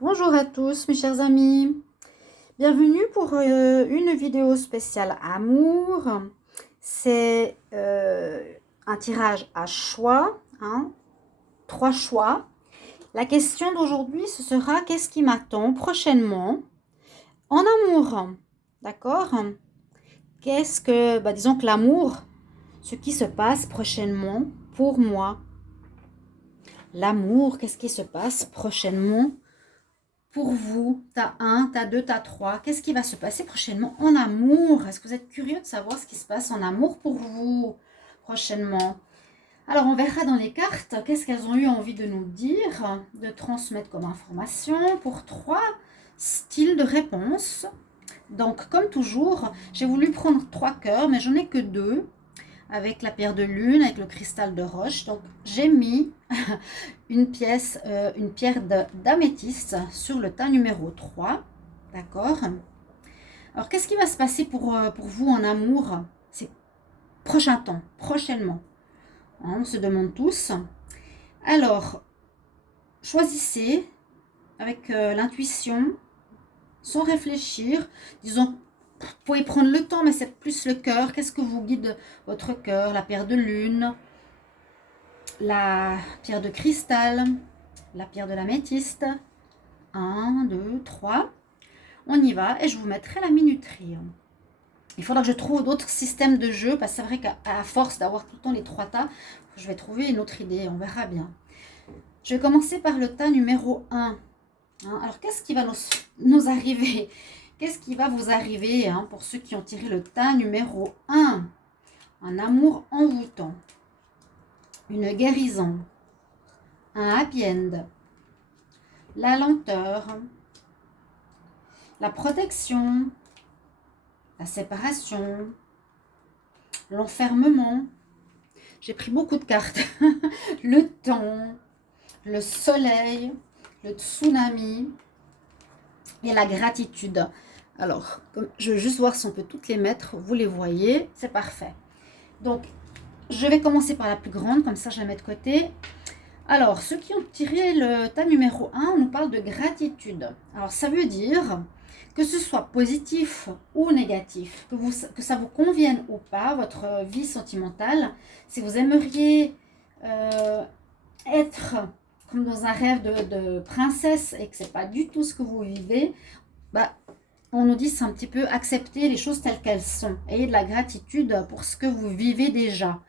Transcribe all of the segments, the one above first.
Bonjour à tous mes chers amis, bienvenue pour une vidéo spéciale amour. C'est un tirage à choix, hein, 3 choix. La question d'aujourd'hui ce sera qu'est-ce qui m'attend prochainement en amour, d'accord? Qu'est-ce que, disons que l'amour, ce qui se passe prochainement pour moi. L'amour, qu'est-ce qui se passe prochainement pour vous? T'as 1, t'as 2, t'as 3. Qu'est-ce qui va se passer prochainement en amour? Est-ce que vous êtes curieux de savoir ce qui se passe en amour pour vous prochainement? Alors, on verra dans les cartes qu'est-ce qu'elles ont eu envie de nous dire, de transmettre comme information pour 3 styles de réponse. Donc, comme toujours, j'ai voulu prendre 3 cœurs, mais j'en ai que 2, avec la pierre de lune, avec le cristal de roche. Donc, j'ai mis une pierre d'améthyste sur le tas numéro 3. D'accord? Alors, qu'est-ce qui va se passer pour vous en amour ces prochains temps, prochainement? Hein, on se demande tous. Alors, choisissez avec l'intuition, sans réfléchir. Disons, vous pouvez prendre le temps, mais c'est plus le cœur. Qu'est-ce que vous guide votre cœur? La pierre de lune, la pierre de cristal, la pierre de l'améthyste. 1, 2, 3. On y va et je vous mettrai la minuterie. Il faudra que je trouve d'autres systèmes de jeu parce que c'est vrai qu'à force d'avoir tout le temps les 3 tas, je vais trouver une autre idée, on verra bien. Je vais commencer par le tas numéro 1. Alors, qu'est-ce qui va nous arriver? Qu'est-ce qui va vous arriver pour ceux qui ont tiré le tas numéro 1? Un amour envoûtant, une guérison, un happy end, la lenteur, la protection, la séparation, l'enfermement. J'ai pris beaucoup de cartes. Le temps, le soleil, le tsunami et la gratitude. Alors, je veux juste voir si on peut toutes les mettre. Vous les voyez, c'est parfait. Donc, je vais commencer par la plus grande, comme ça je la mets de côté. Alors, ceux qui ont tiré le tas numéro 1, on nous parle de gratitude. Alors, ça veut dire que ce soit positif ou négatif, que ça vous convienne ou pas, votre vie sentimentale, si vous aimeriez être comme dans un rêve de princesse et que ce n'est pas du tout ce que vous vivez, on nous dit c'est un petit peu accepter les choses telles qu'elles sont. Ayez de la gratitude pour ce que vous vivez déjà.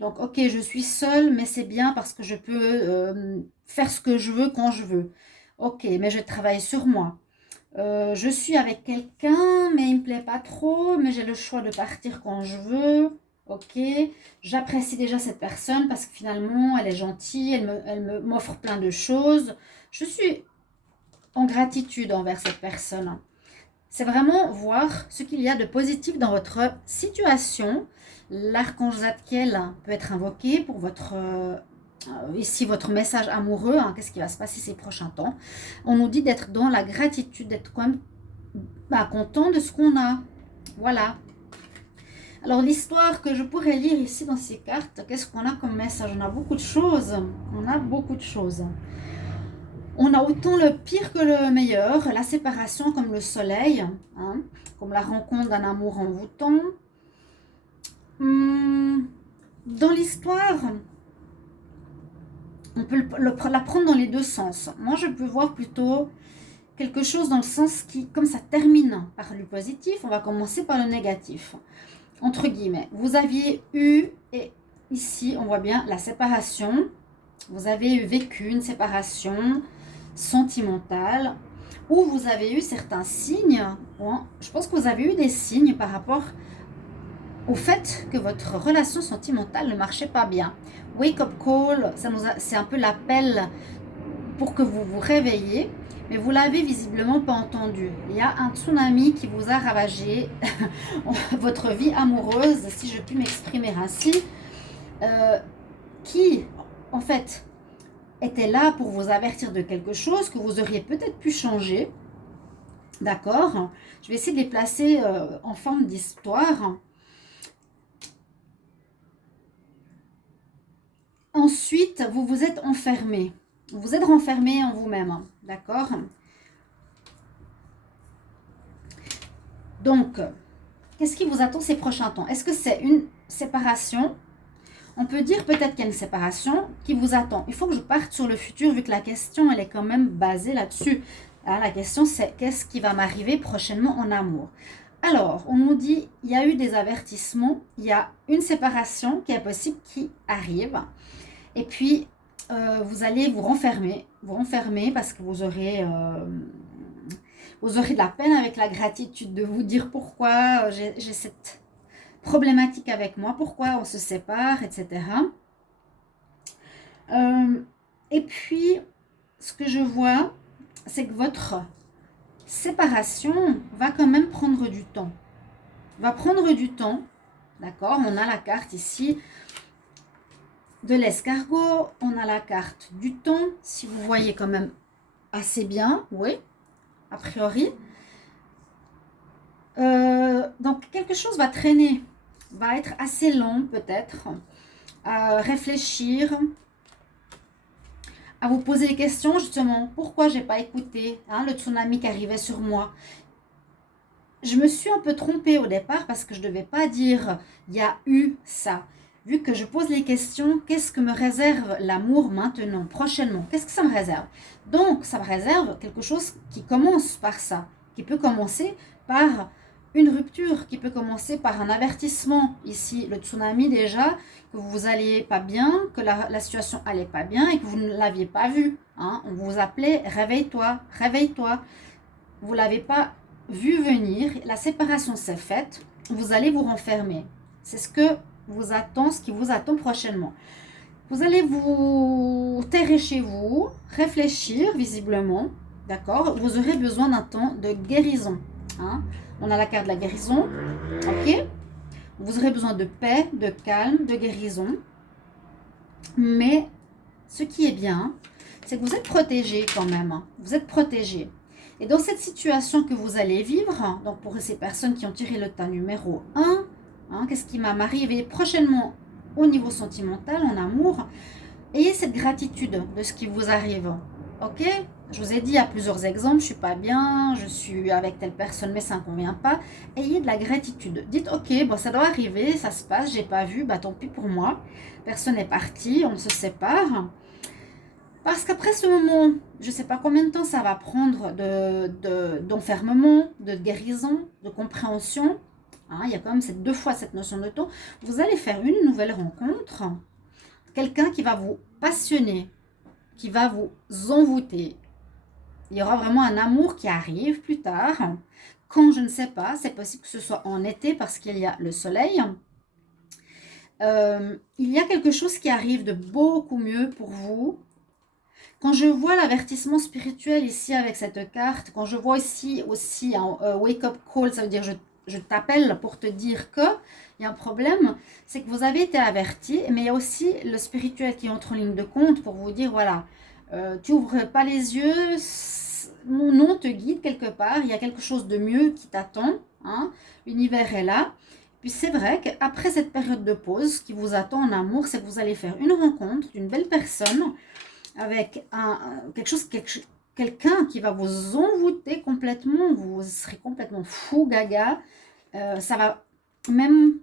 Donc, ok, je suis seule, mais c'est bien parce que je peux faire ce que je veux quand je veux. Ok, mais je travaille sur moi. Je suis avec quelqu'un, mais il ne me plaît pas trop, mais j'ai le choix de partir quand je veux. Ok, j'apprécie déjà cette personne parce que finalement, elle est gentille, elle m'offre plein de choses. Je suis en gratitude envers cette personne. C'est vraiment voir ce qu'il y a de positif dans votre situation. L'archange Zadkiel peut être invoqué pour ici votre message amoureux. Qu'est-ce qui va se passer ces prochains temps? On nous dit d'être dans la gratitude, d'être quand même content de ce qu'on a. Voilà. Alors l'histoire que je pourrais lire ici dans ces cartes, qu'est-ce qu'on a comme message? On a beaucoup de choses. On a beaucoup de choses. On a autant le pire que le meilleur, la séparation comme le soleil, comme la rencontre d'un amour envoûtant. Dans l'histoire, on peut la prendre dans les deux sens. Moi, je peux voir plutôt quelque chose dans le sens qui, comme ça termine par le positif, on va commencer par le négatif. Entre guillemets, vous aviez eu, et ici on voit bien la séparation, vous avez vécu une séparation sentimentale, où vous avez eu certains signes, je pense que vous avez eu des signes par rapport au fait que votre relation sentimentale ne marchait pas bien. Wake up call, c'est un peu l'appel pour que vous vous réveillez, mais vous l'avez visiblement pas entendu. Il y a un tsunami qui vous a ravagé votre vie amoureuse, si je puis m'exprimer ainsi, qui, en fait, était là pour vous avertir de quelque chose que vous auriez peut-être pu changer. D'accord? Je vais essayer de les placer en forme d'histoire. Ensuite, vous vous êtes enfermé. Vous vous êtes renfermé en vous-même. D'accord? Donc, qu'est-ce qui vous attend ces prochains temps? Est-ce que c'est une séparation? On peut dire peut-être qu'il y a une séparation qui vous attend. Il faut que je parte sur le futur vu que la question, elle est quand même basée là-dessus. Hein, la question, c'est qu'est-ce qui va m'arriver prochainement en amour? Alors, on nous dit, il y a eu des avertissements, il y a une séparation qui est possible qui arrive. Et puis, vous allez vous renfermer parce que vous aurez de la peine avec la gratitude de vous dire pourquoi j'ai cette problématique avec moi, pourquoi on se sépare, etc. Et puis, ce que je vois, c'est que votre séparation va quand même prendre du temps. Va prendre du temps, d'accord? On a la carte ici de l'escargot, on a la carte du temps, si vous voyez quand même assez bien, oui, a priori. Donc, quelque chose va traîner, va être assez long peut-être, à réfléchir, à vous poser des questions justement. Pourquoi j'ai pas écouté le tsunami qui arrivait sur moi? Je me suis un peu trompée au départ parce que je ne devais pas dire il y a eu ça. Vu que je pose les questions, qu'est-ce que me réserve l'amour maintenant, prochainement? Qu'est-ce que ça me réserve? Donc, ça me réserve quelque chose qui commence par ça, qui peut commencer par une rupture, qui peut commencer par un avertissement. Ici, le tsunami déjà, que vous n'alliez pas bien, que la situation allait pas bien et que vous ne l'aviez pas vu. Hein. On vous appelait réveille-toi, réveille-toi. Vous ne l'avez pas vu venir, la séparation s'est faite, vous allez vous renfermer. C'est ce qui vous attend prochainement. Vous allez vous terrer chez vous, réfléchir visiblement, d'accord? Vous aurez besoin d'un temps de guérison. Hein? On a la carte de la guérison, ok? Vous aurez besoin de paix, de calme, de guérison. Mais ce qui est bien, c'est que vous êtes protégé quand même. Vous êtes protégé. Et dans cette situation que vous allez vivre, donc pour ces personnes qui ont tiré le tas numéro 1, qu'est-ce qui m'arrive prochainement au niveau sentimental, en amour, ayez cette gratitude de ce qui vous arrive. Ok? Je vous ai dit, il y a plusieurs exemples, je suis pas bien, je suis avec telle personne, mais ça ne convient pas. Ayez de la gratitude. Dites, ok, bon, ça doit arriver, ça se passe, j'ai pas vu, bah tant pis pour moi. Personne est parti, on se sépare. Parce qu'après ce moment, je ne sais pas combien de temps ça va prendre d'enfermement, de guérison, de compréhension. Hein, il y a quand même deux fois cette notion de temps. Vous allez faire une nouvelle rencontre. Quelqu'un qui va vous passionner, qui va vous envoûter. Il y aura vraiment un amour qui arrive plus tard. Quand je ne sais pas, c'est possible que ce soit en été parce qu'il y a le soleil. Il y a quelque chose qui arrive de beaucoup mieux pour vous. Quand je vois l'avertissement spirituel ici avec cette carte, quand je vois ici aussi un wake-up call, ça veut dire je t'appelle pour te dire que il y a un problème, c'est que vous avez été averti, mais il y a aussi le spirituel qui entre en ligne de compte pour vous dire, voilà, tu ouvres pas les yeux, mon nom te guide quelque part, il y a quelque chose de mieux qui t'attend, hein, l'univers est là. Puis c'est vrai qu'après cette période de pause, ce qui vous attend en amour, c'est que vous allez faire une rencontre d'une belle personne, avec quelqu'un qui va vous envoûter complètement, vous serez complètement fou, gaga, ça va même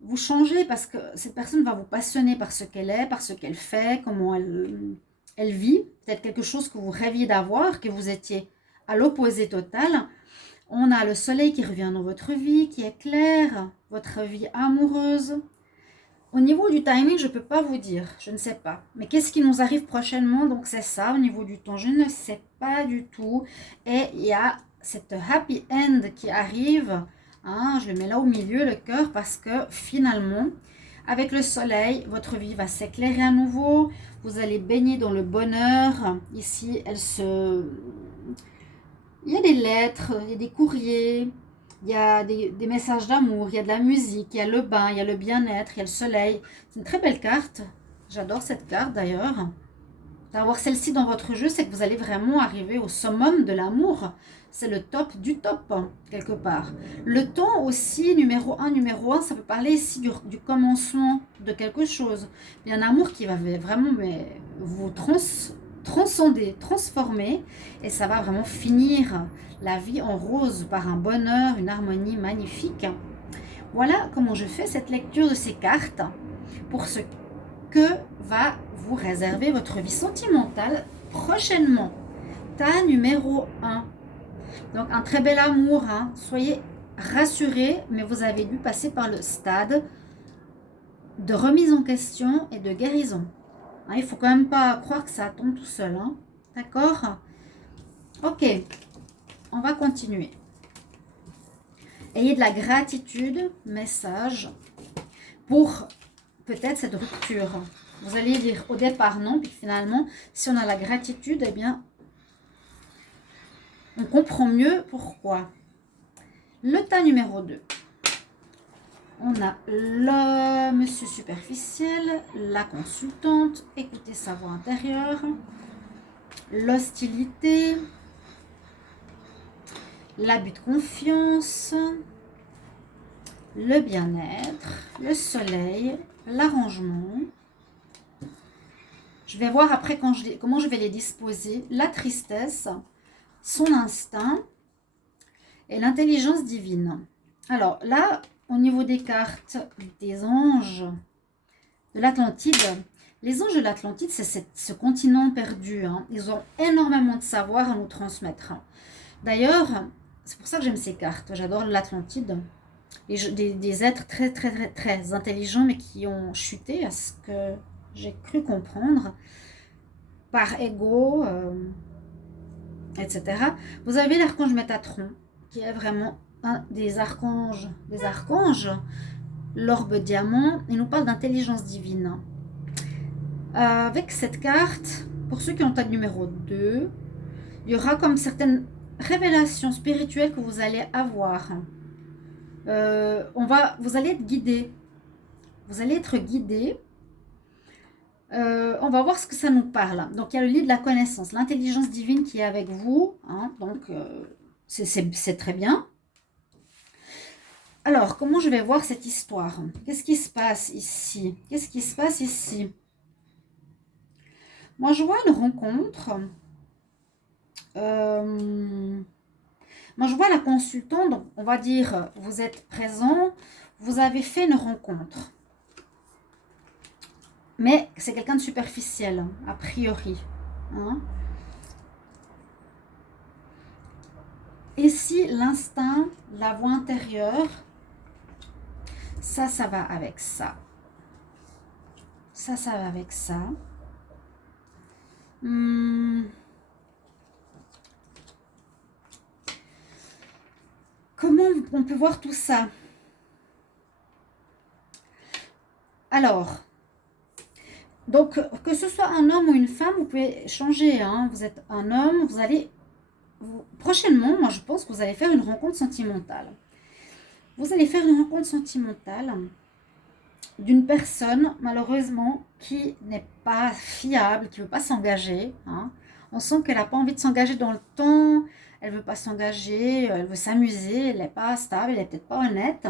vous changer parce que cette personne va vous passionner par ce qu'elle est, par ce qu'elle fait, comment elle vit, peut-être quelque chose que vous rêviez d'avoir, que vous étiez à l'opposé total. On a le soleil qui revient dans votre vie, qui éclaire votre vie amoureuse. Au niveau du timing, je ne peux pas vous dire, je ne sais pas. Mais qu'est-ce qui nous arrive prochainement? Donc c'est ça, au niveau du temps, je ne sais pas du tout. Et il y a cette happy end qui arrive. Hein, je le mets là au milieu, le cœur, parce que finalement, avec le soleil, votre vie va s'éclairer à nouveau. Vous allez baigner dans le bonheur. Ici, il y a des lettres, il y a des courriers. Il y a des messages d'amour, il y a de la musique, il y a le bain, il y a le bien-être, il y a le soleil. C'est une très belle carte. J'adore cette carte d'ailleurs. D'avoir celle-ci dans votre jeu, c'est que vous allez vraiment arriver au summum de l'amour. C'est le top du top, quelque part. Le temps aussi, numéro 1, ça peut parler ici du commencement de quelque chose. Il y a un amour qui va vraiment vous transcender, transformer, et ça va vraiment finir la vie en rose par un bonheur, une harmonie magnifique. Voilà comment je fais cette lecture de ces cartes pour ce que va vous réserver votre vie sentimentale prochainement. Tas numéro 1. Donc un très bel amour, hein. Soyez rassurés, mais vous avez dû passer par le stade de remise en question et de guérison. Hein, il ne faut quand même pas croire que ça tombe tout seul. Hein. D'accord? Ok, on va continuer. Ayez de la gratitude, message, pour peut-être cette rupture. Vous allez dire au départ non, puis finalement, si on a la gratitude, eh bien, on comprend mieux pourquoi. Le tas numéro 2. On a le monsieur superficiel, la consultante, écoutez sa voix intérieure, l'hostilité, l'abus de confiance, le bien-être, le soleil, l'arrangement. Je vais voir après comment je vais les disposer. La tristesse, son instinct et l'intelligence divine. Alors là, au niveau des cartes des anges de l'Atlantide, les anges de l'Atlantide, c'est ce continent perdu. Hein. Ils ont énormément de savoir à nous transmettre. D'ailleurs, c'est pour ça que j'aime ces cartes. J'adore l'Atlantide. Des êtres très, très, très, très intelligents, mais qui ont chuté à ce que j'ai cru comprendre, par ego, etc. Vous avez l'archange Métatron, qui est vraiment un des archanges, l'orbe diamant, il nous parle d'intelligence divine. Avec cette carte, pour ceux qui ont le numéro 2, il y aura comme certaines révélations spirituelles que vous allez avoir. Vous allez être guidé. Vous allez être guidé. On va voir ce que ça nous parle. Donc, il y a le lit de la connaissance, l'intelligence divine qui est avec vous. Hein, donc, c'est très bien. Alors, comment je vais voir cette histoire? Qu'est-ce qui se passe ici? Qu'est-ce qui se passe ici? Moi, je vois une rencontre. Moi, je vois la consultante. Donc, on va dire, vous êtes présent. Vous avez fait une rencontre. Mais c'est quelqu'un de superficiel, a priori. Hein? Et si l'instinct, la voix intérieure, ça va avec ça. Ça va avec ça. Comment on peut voir tout ça? Alors, donc, que ce soit un homme ou une femme, vous pouvez changer. Hein. Vous êtes un homme, prochainement, moi je pense que vous allez faire une rencontre sentimentale. Vous allez faire une rencontre sentimentale d'une personne, malheureusement, qui n'est pas fiable, qui ne veut pas s'engager. Hein. On sent qu'elle n'a pas envie de s'engager dans le temps, elle ne veut pas s'engager, elle veut s'amuser, elle n'est pas stable, elle n'est peut-être pas honnête.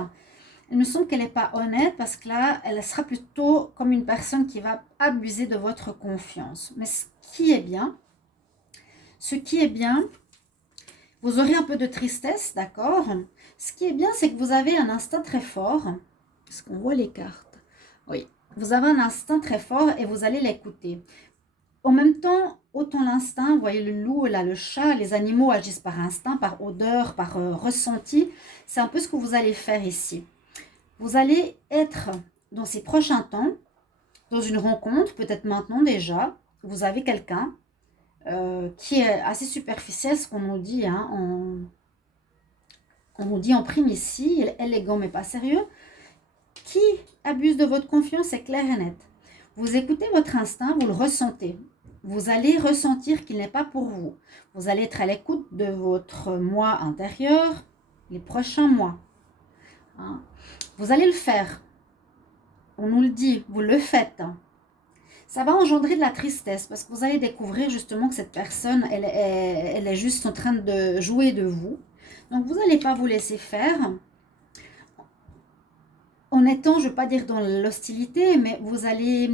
Il me semble qu'elle n'est pas honnête parce que là, elle sera plutôt comme une personne qui va abuser de votre confiance. Mais ce qui est bien, vous aurez un peu de tristesse, d'accord? Ce qui est bien, c'est que vous avez un instinct très fort. Est-ce qu'on voit les cartes? Oui. Vous avez un instinct très fort et vous allez l'écouter. En même temps, autant l'instinct, vous voyez le loup, là, le chat, les animaux agissent par instinct, par odeur, par ressenti. C'est un peu ce que vous allez faire ici. Vous allez être, dans ces prochains temps, dans une rencontre, peut-être maintenant déjà, vous avez quelqu'un qui est assez superficiel, ce qu'on nous dit, hein, on nous dit en prime ici, élégant mais pas sérieux, qui abuse de votre confiance, c'est clair et net. Vous écoutez votre instinct, vous le ressentez. Vous allez ressentir qu'il n'est pas pour vous. Vous allez être à l'écoute de votre moi intérieur les prochains mois. Hein. Vous allez le faire. On nous le dit, vous le faites. Ça va engendrer de la tristesse parce que vous allez découvrir justement que cette personne, elle est juste en train de jouer de vous. Donc, vous n'allez pas vous laisser faire. En étant, je ne veux pas dire dans l'hostilité, mais vous n'allez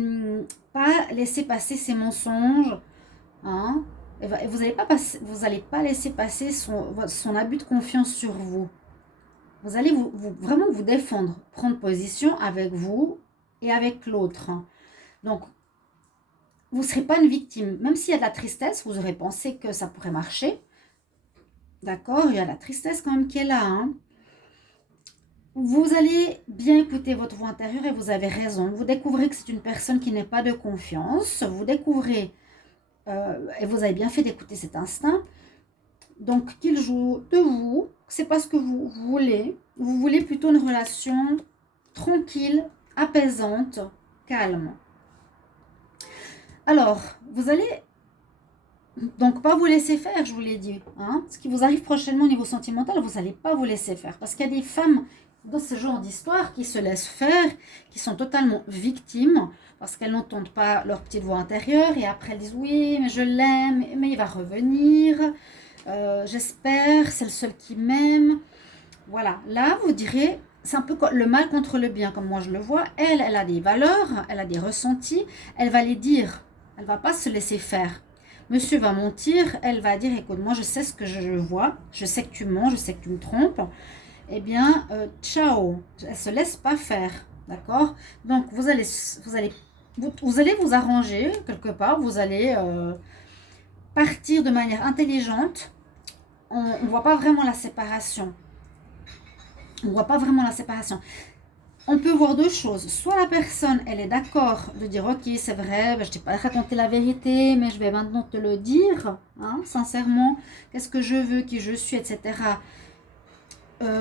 pas laisser passer ces mensonges. Hein. Et vous n'allez pas laisser passer son abus de confiance sur vous. Vous allez vraiment vous défendre, prendre position avec vous et avec l'autre. Donc, vous ne serez pas une victime. Même s'il y a de la tristesse, vous aurez pensé que ça pourrait marcher. D'accord? Il y a la tristesse quand même qui est là. Hein. Vous allez bien écouter votre voix intérieure et vous avez raison. Vous découvrez que c'est une personne qui n'est pas de confiance. Vous découvrez, et vous avez bien fait d'écouter cet instinct, donc qu'il joue de vous. C'est pas ce que vous voulez. Vous voulez plutôt une relation tranquille, apaisante, calme. Alors, vous allez donc pas vous laisser faire, je vous l'ai dit. Hein. Ce qui vous arrive prochainement au niveau sentimental, vous n'allez pas vous laisser faire. Parce qu'il y a des femmes dans ce genre d'histoire qui se laissent faire, qui sont totalement victimes, parce qu'elles n'entendent pas leur petite voix intérieure, et après elles disent oui, mais je l'aime, mais il va revenir, j'espère, c'est le seul qui m'aime. Voilà, là vous direz, c'est un peu le mal contre le bien, comme moi je le vois. Elle a des valeurs, elle a des ressentis, elle va les dire, elle va pas se laisser faire. Monsieur va mentir, elle va dire, écoute, moi je sais ce que je vois, je sais que tu mens, je sais que tu me trompes. Eh bien, ciao, elle ne se laisse pas faire, d'accord? Donc, vous allez vous arranger quelque part, vous allez partir de manière intelligente. On ne voit pas vraiment la séparation. On ne voit pas vraiment la séparation. On peut voir deux choses. Soit la personne, elle est d'accord de dire, ok, c'est vrai, je t'ai pas raconté la vérité, mais je vais maintenant te le dire, hein, sincèrement, qu'est-ce que je veux, qui je suis, etc.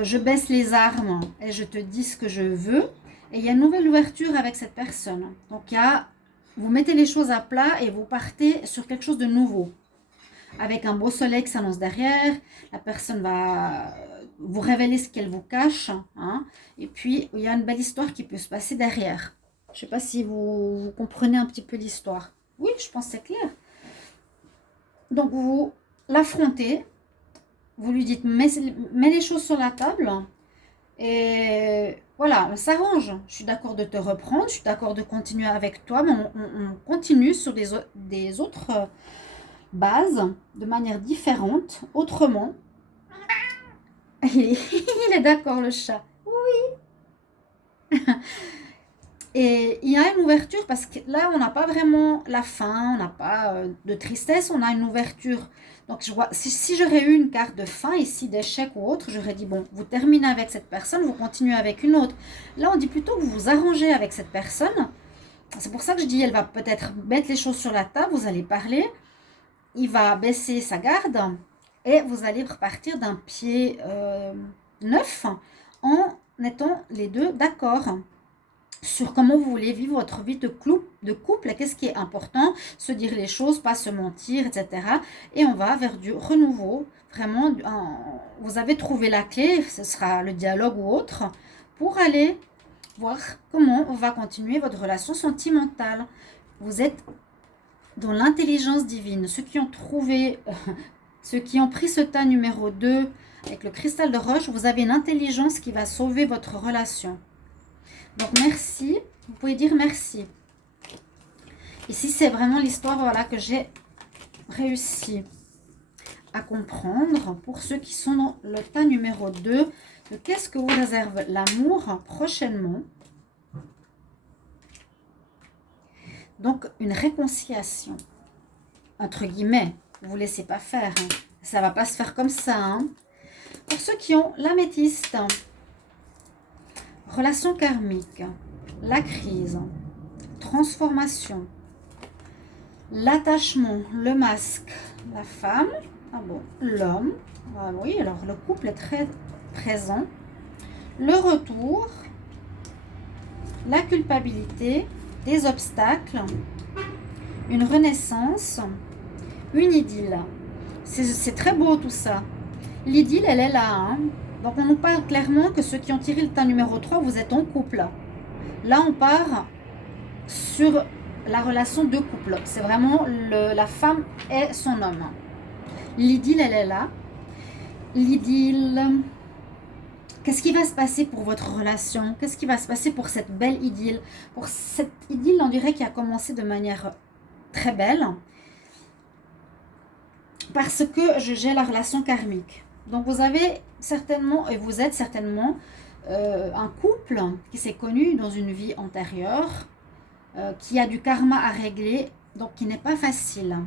Je baisse les armes et je te dis ce que je veux. Et il y a une nouvelle ouverture avec cette personne. Donc, vous mettez les choses à plat et vous partez sur quelque chose de nouveau. Avec un beau soleil qui s'annonce derrière, la personne va vous révéler ce qu'elle vous cache. Hein, et puis, il y a une belle histoire qui peut se passer derrière. Je ne sais pas si vous comprenez un petit peu l'histoire. Oui, je pense que c'est clair. Donc, vous l'affrontez. Vous lui dites, mets les choses sur la table. Et voilà, on s'arrange. Je suis d'accord de te reprendre. Je suis d'accord de continuer avec toi. Mais on continue sur des autres bases, de manière différente, autrement. Il est d'accord, le chat. Oui. Et il y a une ouverture parce que là, on n'a pas vraiment la fin, on n'a pas de tristesse, on a une ouverture. Donc, je vois, si j'aurais eu une carte de fin ici, d'échec ou autre, j'aurais dit, bon, vous terminez avec cette personne, vous continuez avec une autre. Là, on dit plutôt que vous vous arrangez avec cette personne. C'est pour ça que je dis, elle va peut-être mettre les choses sur la table, vous allez parler, il va baisser sa garde et vous allez repartir d'un pied neuf en étant les deux d'accord sur comment vous voulez vivre votre vie de couple et qu'est-ce qui est important, se dire les choses, pas se mentir, etc. Et on va vers du renouveau. Vraiment, vous avez trouvé la clé, ce sera le dialogue ou autre, pour aller voir comment on va continuer votre relation sentimentale. Vous êtes dans l'intelligence divine. Ceux qui ont trouvé, ceux qui ont pris ce tas numéro 2 avec le cristal de roche, vous avez une intelligence qui va sauver votre relation. Donc, merci. Vous pouvez dire merci. Ici, c'est vraiment l'histoire voilà, que j'ai réussi à comprendre pour ceux qui sont dans le tas numéro 2. De qu'est-ce que vous réserve l'amour prochainement. Donc, une réconciliation. Entre guillemets, vous ne vous laissez pas faire. Hein. Ça ne va pas se faire comme ça. Hein. Pour ceux qui ont l'améthyste, relation karmique, la crise, transformation, l'attachement, le masque, la femme, ah bon, l'homme, ah oui, alors le couple est très présent, le retour, la culpabilité, des obstacles, une renaissance, une idylle. C'est très beau tout ça. L'idylle, elle est là, hein. Donc, on nous parle clairement que ceux qui ont tiré le tas numéro 3, vous êtes en couple. Là, on part sur la relation de couple. C'est vraiment la femme et son homme. L'idylle, elle est là. L'idylle, qu'est-ce qui va se passer pour votre relation? Qu'est-ce qui va se passer pour cette belle idylle? Pour cette idylle, on dirait qu'il a commencé de manière très belle. parce que je gère la relation karmique. Donc vous avez certainement, et vous êtes certainement, un couple qui s'est connu dans une vie antérieure, qui a du karma à régler, donc qui n'est pas facile.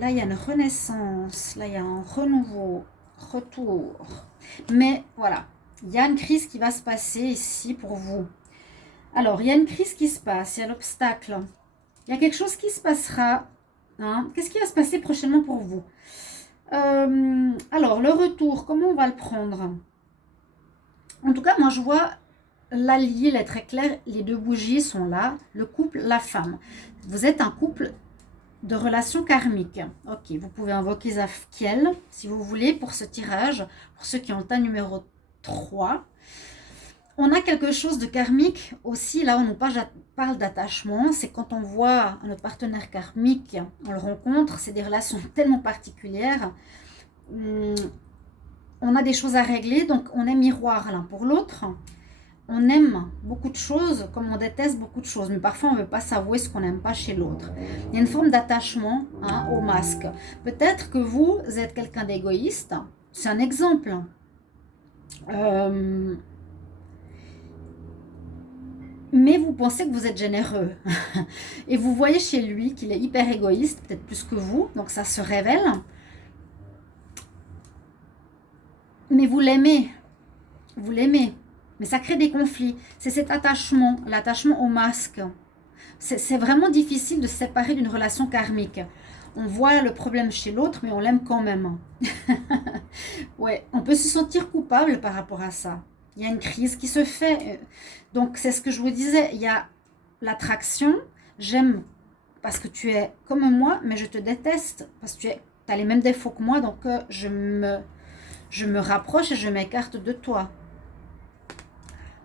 Là, il y a une renaissance, là, il y a un renouveau, retour. Mais voilà, il y a une crise qui va se passer ici pour vous. Alors, il y a une crise qui se passe, il y a l'obstacle. Il y a quelque chose qui se passera. Hein. Qu'est-ce qui va se passer prochainement pour vous? Alors, le retour, comment on va le prendre? En tout cas, moi, je vois l'allié, il est très clair. Les deux bougies sont là. Le couple, la femme. Vous êtes un couple de relations karmiques. Ok, vous pouvez invoquer Zafkiel si vous voulez pour ce tirage. Pour ceux qui ont un numéro 3. On a quelque chose de karmique aussi, là on nous parle d'attachement, c'est quand on voit notre partenaire karmique, on le rencontre, c'est des relations tellement particulières, on a des choses à régler, donc on est miroir l'un pour l'autre, on aime beaucoup de choses comme on déteste beaucoup de choses, mais parfois on ne veut pas s'avouer ce qu'on n'aime pas chez l'autre. Il y a une forme d'attachement au masque. Peut-être que vous êtes quelqu'un d'égoïste, c'est un exemple. Mais vous pensez que vous êtes généreux. Et vous voyez chez lui qu'il est hyper égoïste, peut-être plus que vous, donc ça se révèle. Mais vous l'aimez. Vous l'aimez. Mais ça crée des conflits. C'est cet attachement, l'attachement au masque. C'est vraiment difficile de se séparer d'une relation karmique. On voit le problème chez l'autre, mais on l'aime quand même. Ouais, on peut se sentir coupable par rapport à ça. Il y a une crise qui se fait. Donc, c'est ce que je vous disais. Il y a l'attraction. J'aime parce que tu es comme moi, mais je te déteste parce que tu as les mêmes défauts que moi. Donc, je me rapproche et je m'écarte de toi.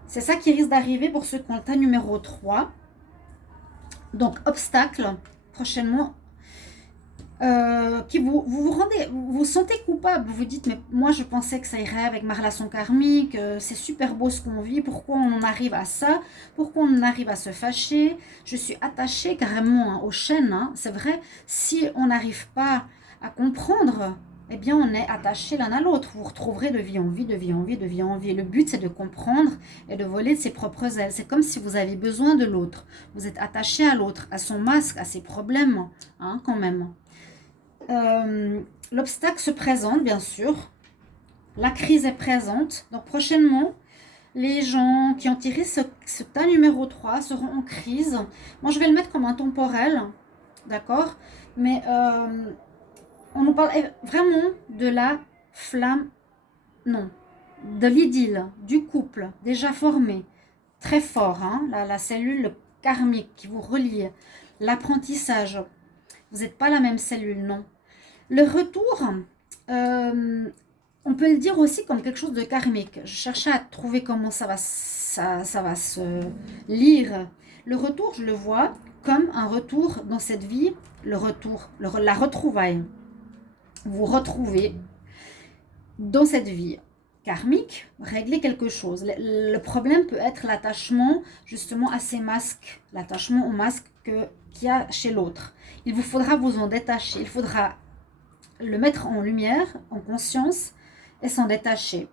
C'est ça qui risque d'arriver pour ceux qui ont le numéro 3. Donc, obstacle, prochainement. Qui vous sentez coupable, vous vous dites mais moi je pensais que ça irait avec ma relation karmique, c'est super beau ce qu'on vit, pourquoi on en arrive à ça, pourquoi on en arrive à se fâcher, je suis attachée carrément aux chaînes, hein. C'est vrai, si on n'arrive pas à comprendre, eh bien on est attaché l'un à l'autre, vous retrouverez de vie en vie, de vie en vie, de vie en vie, le but c'est de comprendre et de voler de ses propres ailes, c'est comme si vous aviez besoin de l'autre, vous êtes attaché à l'autre, à son masque, à ses problèmes, hein, quand même. L'obstacle se présente, bien sûr. La crise est présente. Donc, prochainement, les gens qui ont tiré ce tas numéro 3 seront en crise. Moi, je vais le mettre comme un temporel. D'accord? Mais on nous parle vraiment de la flamme. Non. De l'idylle, du couple, déjà formé. Très fort, hein? La cellule karmique qui vous relie. L'apprentissage. Vous n'êtes pas la même cellule, non. Le retour, on peut le dire aussi comme quelque chose de karmique. Je cherchais à trouver comment ça va se lire. Le retour, je le vois comme un retour dans cette vie, la retrouvaille. Vous retrouvez dans cette vie karmique, régler quelque chose. Le problème peut être l'attachement justement à ces masques, l'attachement aux masques qu'il y a chez l'autre. Il vous faudra vous en détacher, il faudra le mettre en lumière, en conscience et s'en détacher.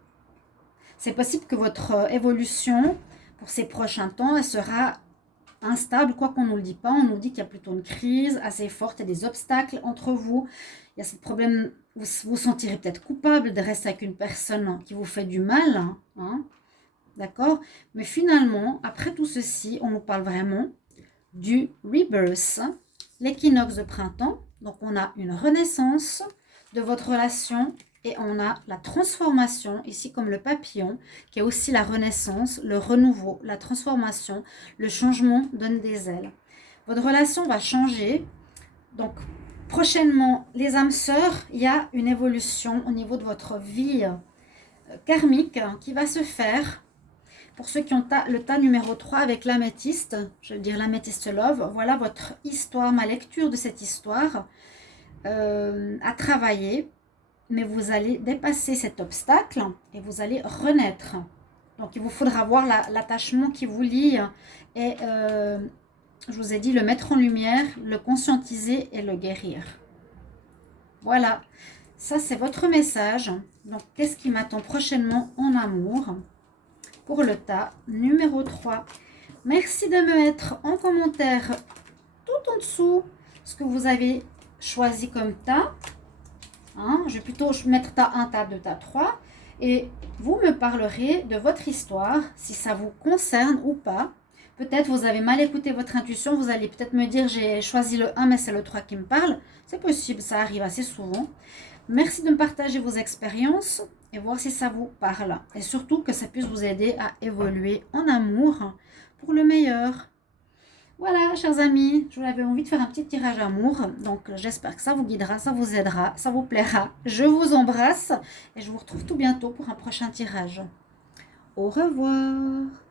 C'est possible que votre évolution pour ces prochains temps, elle sera instable, quoi qu'on ne nous le dise pas. On nous dit qu'il y a plutôt une crise assez forte et des obstacles entre vous. Il y a ce problème, vous vous sentirez peut-être coupable de rester avec une personne qui vous fait du mal. Hein, d'accord? Mais finalement, après tout ceci, on nous parle vraiment du rebirth, l'équinoxe de printemps. Donc, on a une renaissance de votre relation et on a la transformation, ici comme le papillon, qui est aussi la renaissance, le renouveau, la transformation, le changement donne des ailes. Votre relation va changer. Donc, prochainement, les âmes sœurs, il y a une évolution au niveau de votre vie karmique qui va se faire. Pour ceux qui ont le tas numéro 3 avec l'améthyste, je veux dire l'améthyste love, voilà votre histoire, ma lecture de cette histoire à travailler, mais vous allez dépasser cet obstacle et vous allez renaître. Donc il vous faudra voir l'attachement qui vous lie et je vous ai dit le mettre en lumière, le conscientiser et le guérir. Voilà, ça c'est votre message. Donc, qu'est-ce qui m'attend prochainement en amour pour le tas numéro 3? Merci de me mettre en commentaire tout en dessous ce que vous avez choisi comme tas. Hein, je vais plutôt mettre tas 1, tas 2, tas 3. Et vous me parlerez de votre histoire, si ça vous concerne ou pas. Peut-être vous avez mal écouté votre intuition. Vous allez peut-être me dire, j'ai choisi le 1, mais c'est le 3 qui me parle. C'est possible, ça arrive assez souvent. Merci de me partager vos expériences et voir si ça vous parle. Et surtout que ça puisse vous aider à évoluer en amour pour le meilleur. Voilà, chers amis, je vous avais envie de faire un petit tirage amour. Donc, j'espère que ça vous guidera, ça vous aidera, ça vous plaira. Je vous embrasse et je vous retrouve tout bientôt pour un prochain tirage. Au revoir.